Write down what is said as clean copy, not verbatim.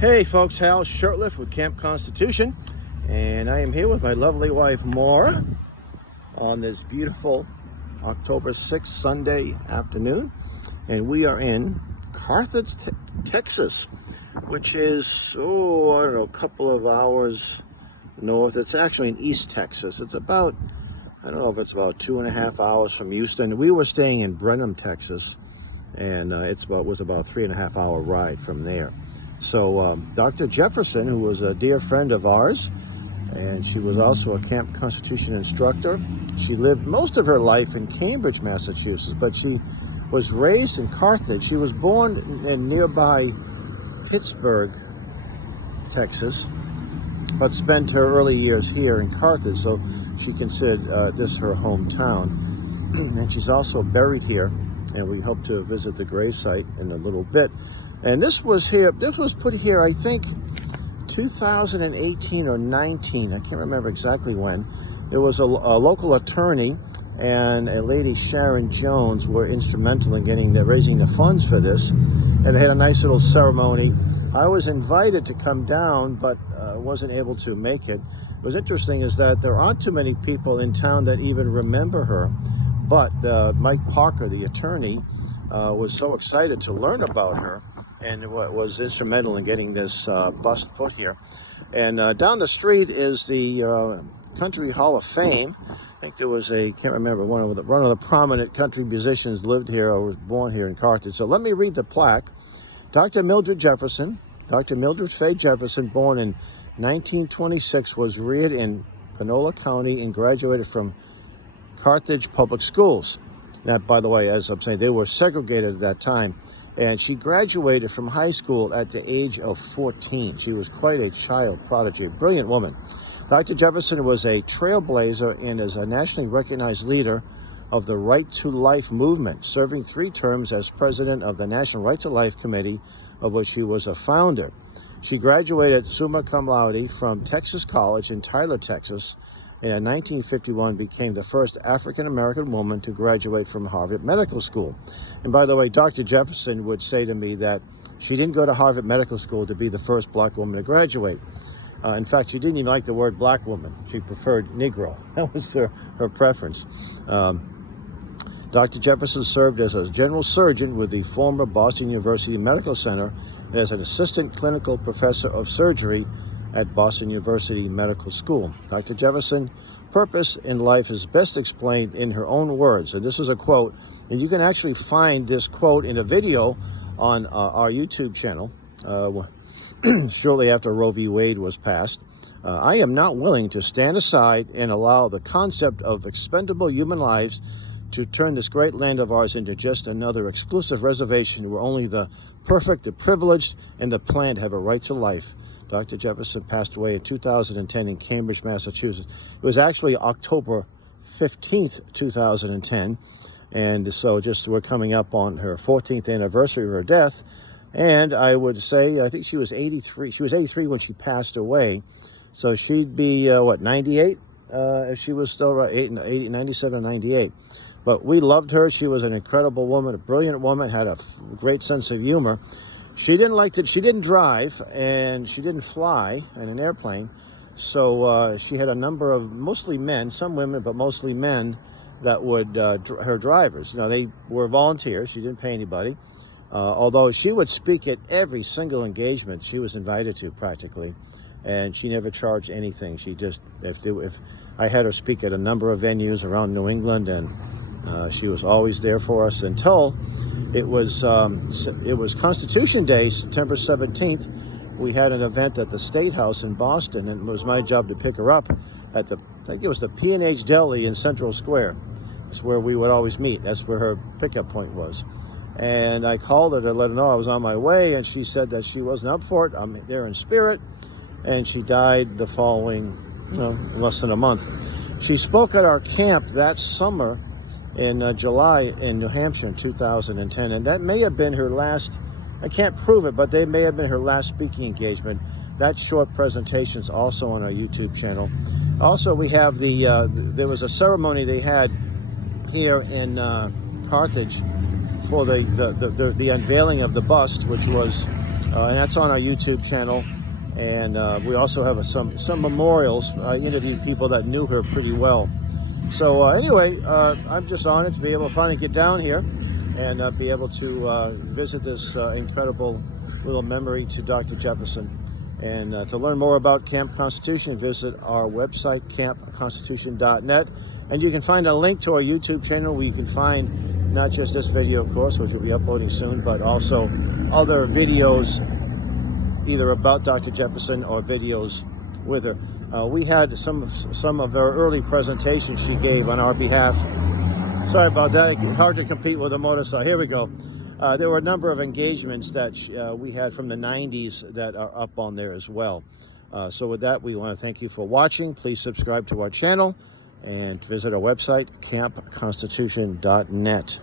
Hey folks, Hal Shurtleff with Camp Constitution, and I am here with my lovely wife Maura on this beautiful October 6th Sunday afternoon, and we are in Carthage, Texas, which is, I don't know, a couple of hours north. It's actually in East Texas. It's about, I don't know if it's about 2.5 hours from Houston. We were staying in Brenham, Texas, and was about a 3.5 hour ride from there. So Dr. Jefferson, who was a dear friend of ours, and she was also a Camp Constitution instructor. She lived most of her life in Cambridge, Massachusetts, but she was raised in Carthage. She was born in nearby Pittsburgh, Texas, but spent her early years here in Carthage, so she considered this her hometown. And she's also buried here, and we hope to visit the gravesite in a little bit. And this was put here, I think, 2018 or 19. I can't remember exactly when. There was a local attorney and a lady, Sharon Jones, were instrumental in raising the funds for this. And they had a nice little ceremony. I was invited to come down, but wasn't able to make it. What was interesting is that there aren't too many people in town that even remember her. But Mike Parker, the attorney, was so excited to learn about her, and was instrumental in getting this bust put here. And down the street is the Country Hall of Fame. I think there was can't remember, one of the prominent country musicians lived here or was born here in Carthage. So let me read the plaque. Dr. Mildred Jefferson, Dr. Mildred Faye Jefferson, born in 1926, was reared in Panola County and graduated from Carthage Public Schools. Now, by the way, as I'm saying, they were segregated at that time. And she graduated from high school at the age of 14. She was quite a child prodigy, a brilliant woman. Dr. Jefferson was a trailblazer and is a nationally recognized leader of the Right to Life movement, serving 3 terms as president of the National Right to Life Committee, of which she was a founder. She graduated summa cum laude from Texas College in Tyler, Texas, and in 1951 became the first African-American woman to graduate from Harvard Medical School. And by the way, Dr. Jefferson would say to me that she didn't go to Harvard Medical School to be the first black woman to graduate. In fact, she didn't even like the word black woman. She preferred Negro. That was her preference. Dr. Jefferson served as a general surgeon with the former Boston University Medical Center and as an assistant clinical professor of surgery at Boston University Medical School. Dr. Jefferson's purpose in life is best explained in her own words, and this is a quote, and you can actually find this quote in a video on our YouTube channel shortly after Roe v. Wade was passed. I am not willing to stand aside and allow the concept of expendable human lives to turn this great land of ours into just another exclusive reservation where only the perfect, the privileged, and the planned have a right to life. Dr. Jefferson passed away in 2010 in Cambridge, Massachusetts. It was actually October 15th, 2010. And so we're coming up on her 14th anniversary of her death. And I would say, I think she was 83. She was 83 when she passed away. So she'd be, 98? If she was still 97, 98. But we loved her. She was an incredible woman, a brilliant woman, had a great sense of humor. She didn't drive, and she didn't fly in an airplane. So she had a number of, mostly men, some women, but mostly men, that would, her drivers. You know, they were volunteers. She didn't pay anybody. Although she would speak at every single engagement she was invited to, practically. And she never charged anything. She just, if I had her speak at a number of venues around New England, and she was always there for us until it was Constitution Day, September 17th. We had an event at the State House in Boston, and it was my job to pick her up at I think it was the P&H Deli in Central Square. That's where we would always meet. That's where her pickup point was. And I called her to let her know I was on my way, and she said that she wasn't up for it. I'm there in spirit. And she died the following, less than a month. She spoke at our camp that summer in July in New Hampshire in 2010, and that may have been her last, I can't prove it, but they may have been her last speaking engagement. That short presentation is also on our YouTube channel. Also, we have there was a ceremony they had here in Carthage for the unveiling of the bust, which was and that's on our YouTube channel. And we also have some memorials. I interviewed people that knew her pretty well. So anyway, I'm just honored to be able to finally get down here and be able to visit this incredible little memory to Dr. Jefferson. And to learn more about Camp Constitution, visit our website, campconstitution.net. And you can find a link to our YouTube channel where you can find not just this video, of course, which we'll be uploading soon, but also other videos either about Dr. Jefferson or videos with her. We had some of her early presentations she gave on our behalf. Sorry about that. It's hard to compete with a motorcycle. Here we go. There were a number of engagements that we had from the 90s that are up on there as well. So with that, we want to thank you for watching. Please subscribe to our channel and visit our website, campconstitution.net.